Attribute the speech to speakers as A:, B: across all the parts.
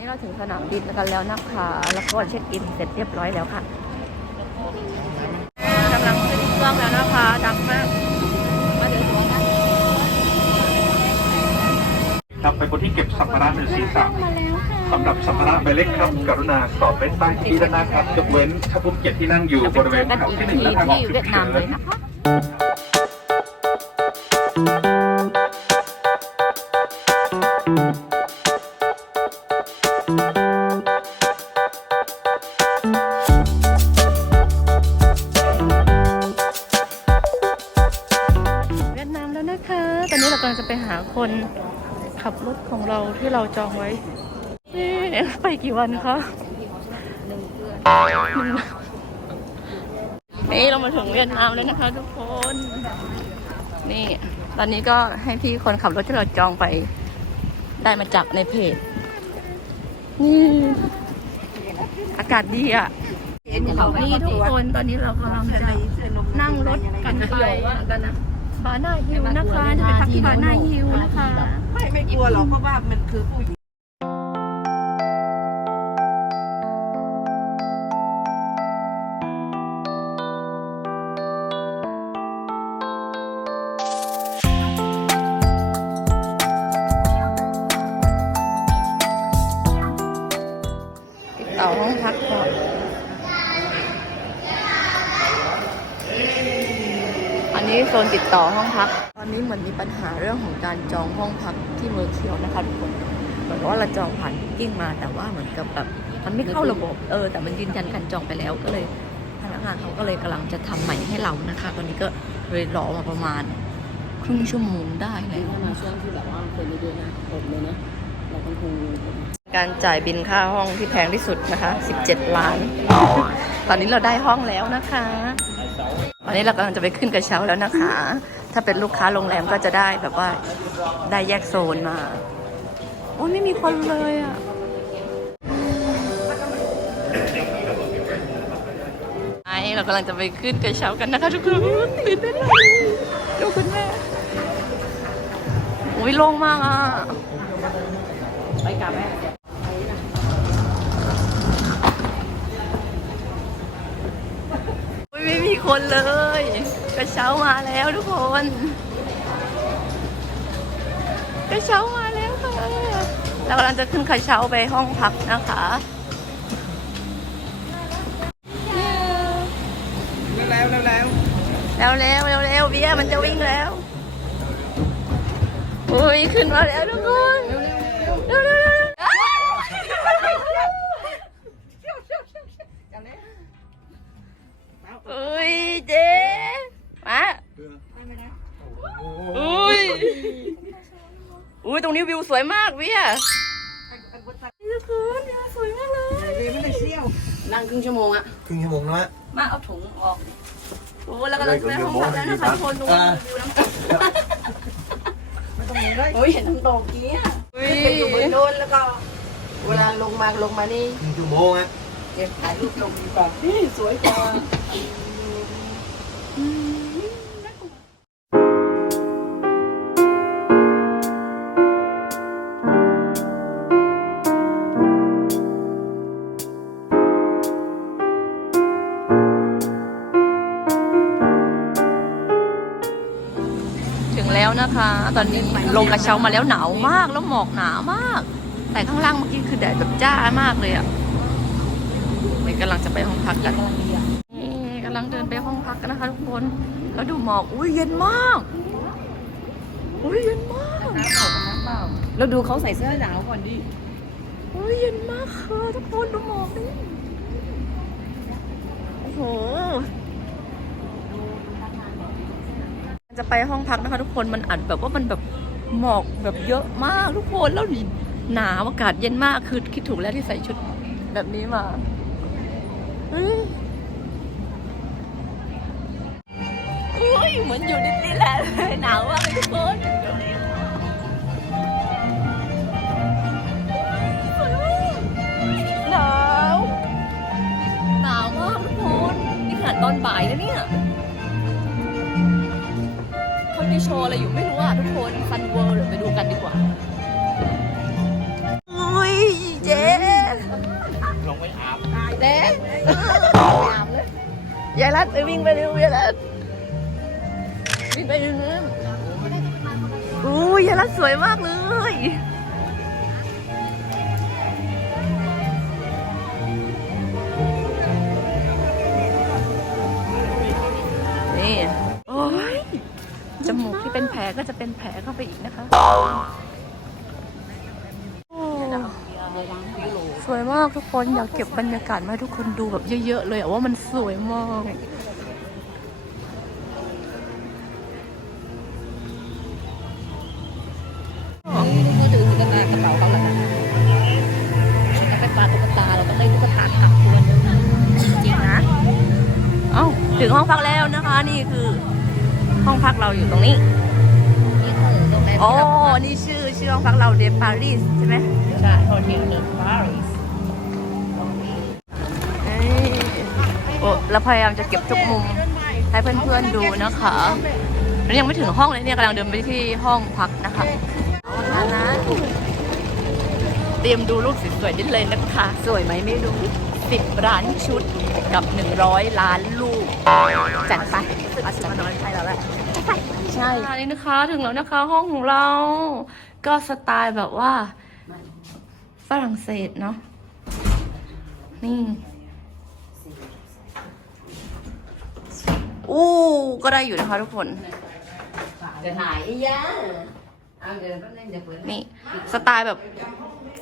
A: นี้เราถึงสนามบินกันแล้วนะคะ แล้วก็เช็คอินเสร็จเรียบร้อยแล้วค่ะกำลังขึ้นเครื่องแล้วนะคะดังมากมาเดี๋ยวหัวนะ
B: ครับไปคนที่เก็บสัมภาระในศีรษะ
A: มาแล้วค่ะ
B: สำหรับสัมภาระใบเล็กครับ กรุณาสอบเว้นใต้ที่ด้านหน้าครับยกเว้นถ้าผู้เกียรติที่นั่งอยู่
A: เรา
B: บ
A: ไป
B: ริ
A: เจ
B: เว
A: อ
B: ณ
A: กัน
B: แถว
A: อีก
B: ที่ห
A: ที
B: นึ่งและทางออก
A: ที่
B: ฉุ
A: เวี
B: ก
A: ยดนาม
B: เฉิ
A: เล
B: น
A: ขับรถของเราที่เราจองไว้เอ๊ะไปกี่วันคะหนึ่งเดือนนี่เรามาถึงเวียดนามแล้วนะคะ ทุกคน นี่ ตอนนี้ก็ให้พี่คนขับรถที่เราจองไป ได้มาจากในเพจ นี่ อากาศดีอะนี่ทุกคนตอนนี้เรากำลังจะนั่งรถกันไปบานาฮิลนะคะจะไปพักที่บานาฮิลนะคะ
C: ไม่ไม่กลัวหรอกเพราะว่ามันคือผู้หญิง
A: นนี้โซนติดต่อห้องพัก ตอนนี้เหมือนมีปัญหาเรื่องของการจองห้องพักที่เมอร์เคียวนะคะทุกคนเหมือนกับว่าเราจองผ่านกิ้งมาแต่ว่าเหมือนกับแบบมันไม่เข้าระบบเออแต่มันยืนยันการจองไปแล้วก็เลยพนักงานเขาก็เลยกำลังจะทำใหม่ให้เรานะคะ ตอนนี้ก็เลยรอมาประมาณครึ่งชั่วโมงได้แล้ว
C: มาช่วงที่แบบว่าคนเยอะๆนะผมเลยนะเราต้องคง
A: การจ่ายบินค่าห้องที่แพงที่สุดนะคะ 17 ล้าน ตอนนี้เราได้ห้องแล้วนะคะ ตอนนี้เรากำลังจะไปขึ้นกระเช้าแล้วนะคะ ถ้าเป็นลูกค้าโรงแรมก็จะได้แบบว่าได้แยกโซนมา โอ้ยไม่มีคนเลยอะไอเรากำลังจะไปขึ้นกระเช้ากันนะคะทุกคนตื่นเต้นเลยดูคุณแม่โอ้ยโล่งมากอะ
C: ไปกลับแม่
A: อุ๊ยไม่มี คนเลยกระเช้ามาแล้วทุกคนกระเช้ามาแล้วค่ะเรากำลังจะขึ้นกระเช้าไปห้องพักนะคะ
C: แล้วแล้วแล้ว
A: แล้วแล้วแล้วแล้วเบียร์มันจะวิ่งแล้วอุ้ยขึ้นมาแล้วทุกคน รงนี้วิวสวยมากเบียร์ทุกคนวิวสวยมากเลย
C: ไม่ได้เชี่ยวนั่งครึ่งชั่วโมงอะ
D: ครึ่งชั่วโมงนะฮะ
A: มาเอาถุงออกโอ้แล้วก็เราจะไปห้องพักแล้วนะคะทุกคนดูวิวน้ำตก
C: โอ้ยเห็นน้ำตกกี้อะ
A: อุ้ย
C: ไปอยู่บนโน้นแล้วก็เวลาลงมาลงมานี่
D: ครึ่งชั่วโมงฮะ
C: เก็บถ่ายรูปลงดีกว่านี่สวยกว่า
A: นะคะ ตอนนี้ลงกระเช้ามาแล้วหนาวมากแล้วหมอกหนามาก แต่ข้างล่างเมื่อกี้คือแดดแบบจ้ามากเลยอะนี่กำลังจะไปห้องพักกันนี่กำลังเดินไปห้องพักกันนะคะทุกคนแล้วดูหมอกอุ้ยเย็นมากอุ้ยเย็นมาก
C: เราดูเขาใส่เสื้อหนาวก่อนดิ
A: อุ้ยเย็นมากค่ะทุกคนดูหมอกนี่โอ้โห จะไปห้องพักนะคะ ทุกคนมันอัดแบบว่ามันแบบหมอกแบบเยอะมากทุกคนแล้วหนาวอากาศเย็นมากคือคิดถูกแล้วที่ใส่ชุดแบบนี้มาเฮ้ยอุ้ยเหมือนอยู่ดิสนีย์แลนด์เลยหนาวมากเลยทุกคนหนาวหนาวมากทุกคนนี่ขนาดตอนบ่ายนะเนี่ย อะไรอยู่ไม่รู้อะทุกคนฟันเวิร์หรือไปดูกันดีกว่าอุ้ยเจ๊ลงไปอาบ
C: เจ๊อาบเลย
A: ยายรัดไปวิ่งไปเร็วยายรัดวิ่งไปเร็วอู้ยยายรัดสวยมากเลย ลก็จะเป็นแผลเข้าไปอีกนะคะโอ้สวยมากทุกคนอยากเก็บบรรยากาศมาให้ทุกคนดูแบบเยอะๆเลยอะว่ามันสวยมาก
C: มือถือตุ๊กตากระเป๋าเขาแหละแล้วไปปาตุ๊กตาเราต้องได้ตุ๊กตาถักตัวนึงจริงนะ
A: เอ้า ถึงห้องพักแล้วนะคะ นี่คือ ห้องพักเราอยู่ตรงนี้
C: นี่คื อโรงแรม
A: อ๋อ นี่ชื่อชื่อห้องพักเราเดปารีสใช่ไหม
C: ใช่โฮเทลเดอะปารีส
A: เอ้ยโอ้เราพยายามจะเก็บทุกมุมให้เพื่อนๆดูนะคะแล้วยังไม่ถึงห้องเลยเนี่ยกำลังเดินไปที่ห้องพักนะคะเอาละเตรียมดูรูปสวยๆได้เลยนะคะ สวยไหมไม่รู้สิบร้านชุดกับ100ล้านลูกจัดไปอาสมานอนใช่แล้วแหละใช่ อันนี้นะคะถึงแล้วนะคะห้องของเรา ก็สไตล์แบบว่า ฝรั่งเศสเนาะนี่อู้ก็ได้อยู่นะคะทุกคน
C: จะถ่ายอีย่าเอาเดี๋ยวแป๊บนึงเดี๋ยวเปิด
A: นี่สไตล์แบบ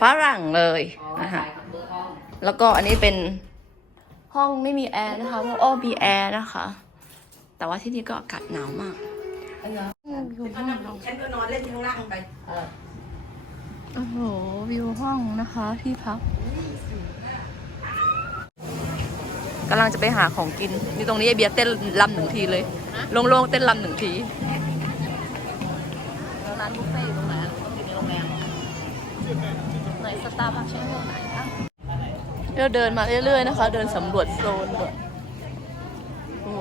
A: ฝรั่งเลยนะคะ
C: เบอร์ห้อง
A: แล้วก็อันนี้เป็นห้องไม่มีแอร์นะคะเพราะอ้อมีแอร์นะคะ แต่ว่าที่นี่ก็อากาศหนาวมาก
C: ฉันก็นอนเล่นข้างล่างไป
A: โอ้โหวิวห้องนะคะที่พักกำลังจะไปหาของกินนี่ตรงนี้ไอเบียเต้นลำหนึ่งทีเลย โล่งๆเต้นลำหนึ่งที
C: ร้านบุฟเฟ่ต์อยู่ตรงไหนต้องอยู่ในโรงแรม
A: ไหนสตาร์บัคใช้ห้องไหนคะเราเดินมาเรื่อยๆนะคะ เดินสำรวจโซนก่อนโอ้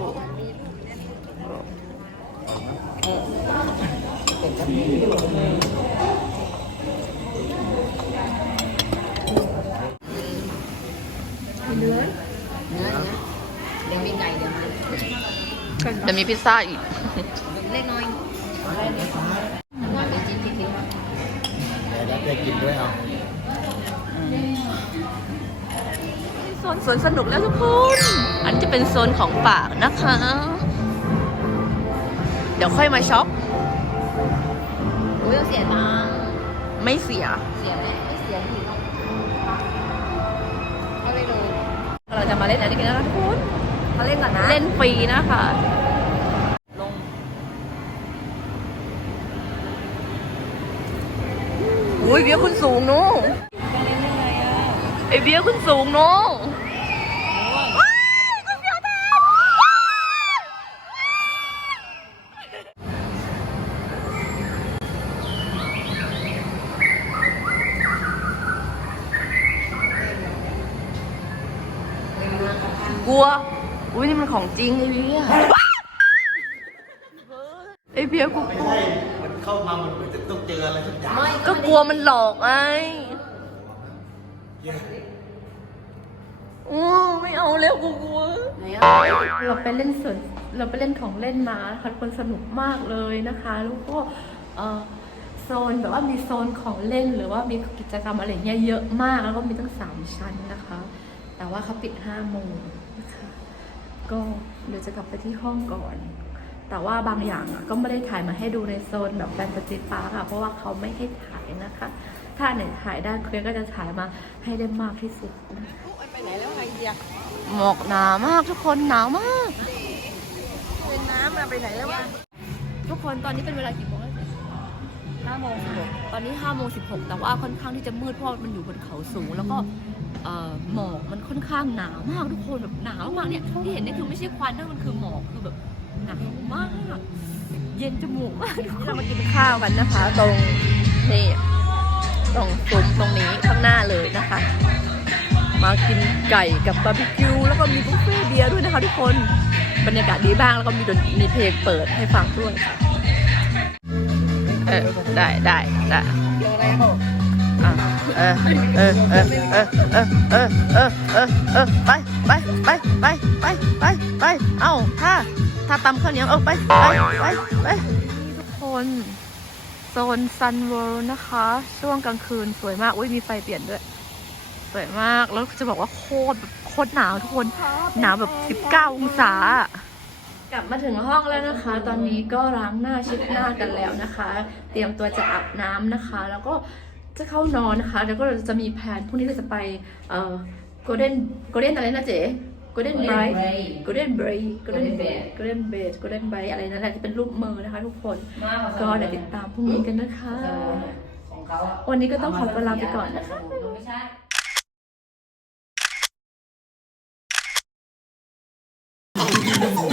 C: เนื้อเดี๋ยวมีไก่เดี๋ยวมา
A: เดี๋ยวมีพิซซ่าอีก
C: เล็กน้อยน้อยเป็นชิ้นที่ทิ้ง
D: เดี๋ยวได้กินด้วยเอา
A: โซนสวนสนุกแล้วทุกคน อันนี้จะเป็นโซนของฝากนะคะ เดี๋ยวค่อยมาช็อป
C: อุ้ยต้องเสียตังค์
A: ไม่เสีย
C: เสียไหมไม่เสียทีก็ไปดู
A: เราจะมาเล่นอะไรกันนะคะทุกคน
C: มาเล่นก่อนนะ
A: เล่นฟรีนะคะลงอุ้ยเบียร์คุณสูงเนอะไอเบียร์คุณสูงเน ของจริงไอเบียร์ไอเบียร์กูกลัว
D: มันเข้ามามันจะต้องเจออะไรสักอย่าง
C: ไม่
A: ก็กลัวมันหลอกไงโอ้ไม่เอาแล้วกูกลัว
C: ไหนอะ
A: เราไปเล่นสวนเราไปเล่นของเล่นมาค่ะทุกคนสนุกมากเลยนะคะแล้วก็เอ่อโซนแบบว่ามีโซนของเล่นหรือว่ามีกิจกรรมอะไรเงี้ยเยอะมากแล้วก็มีตั้งสามชั้นนะคะ แต่ว่าเขาปิดห้าโมงนะคะ ก็เดี๋ยวจะกลับไปที่ห้องก่อน แต่ว่าบางอย่างอะก็ไม่ได้ถ่ายมาให้ดูในโซนแบบแฟนตาซีปาร์คอะเพราะว่าเขาไม่ให้ถ่ายนะคะ ถ้าไหนถ่ายได้เคลียร์ก็จะถ่ายมาให้ได้มากที่สุดนะคะ
C: ไปไหนแล้วไงเดีย
A: หมอกหนามากทุกคนหนาวมาก
C: เป็นน้ำมาไปไหนแล้ววะ
A: ทุกคนตอนนี้เป็นเวลากี่โมงแล้วห้าโมงสิบหกตอนนี้ห้าโมงสิบหกแต่ว่าค่อนข้างที่จะมืดเพราะมันอยู่บนเขาสูงแล้วก็เอ่อ หมอกมันค่อนข้างหนาวมากทุกคนแบบหนาวมากเนี่ยที่เห็นนี่คือไม่ใช่ควันนะมันคือหมอกคือแบบหนาวมาก เย็นจมูกมากทุกคนเรามากินข้าวกันนะคะ ตรงนี่ตรงซุ้มตรงนี้ข้างหน้าเลยนะคะ มากินไก่กับบาร์บีคิวแล้วก็มีบุฟเฟ่ต์เบียร์ด้วยนะคะทุกคนบรรยากาศดีบ้างแล้วก็มีดนมีเพลงเปิดให้ฟังด้วยค่ะเออได้ได้ได้
C: เดี๋ยว
A: อะ เออเออเออเออเออเออเออเออเออไปไปไปไปไปไปไปเอ้าถ้าตำข้าวเหนียวเอาไปไปไปไปทุกคนโซนซันเวิลด์นะคะ ช่วงกลางคืนสวยมากอุ้ยมีไฟเปลี่ยนด้วย สวยมากแล้วจะบอกว่าโคตรแบบโคตรหนาวทุกคนหนาวแบบ 19 องศากลับมาถึงห้องแล้วนะคะ ตอนนี้ก็ล้างหน้าเช็ดหน้ากันแล้วนะคะ เตรียมตัวจะอาบน้ำนะคะ แล้วก็ จะเข้านอนนะคะ แล้วก็จะมีแผนพรุ่งนี้เราจะไปเอ่อ golden golden อะไรนะเจ๊ golden bright golden bright golden
C: Bed
A: golden bed golden bright อะไรนั่นแหละที่เป็นรูปมือนะคะ ทุกคน ก็เดี๋ยวติดตามพรุ่งนี้กันนะคะ
C: ของเขาอะ
A: วันนี้ก็ต้องขอตัวลาไปก่อนนะคะ
C: ไม่ใช่
A: เ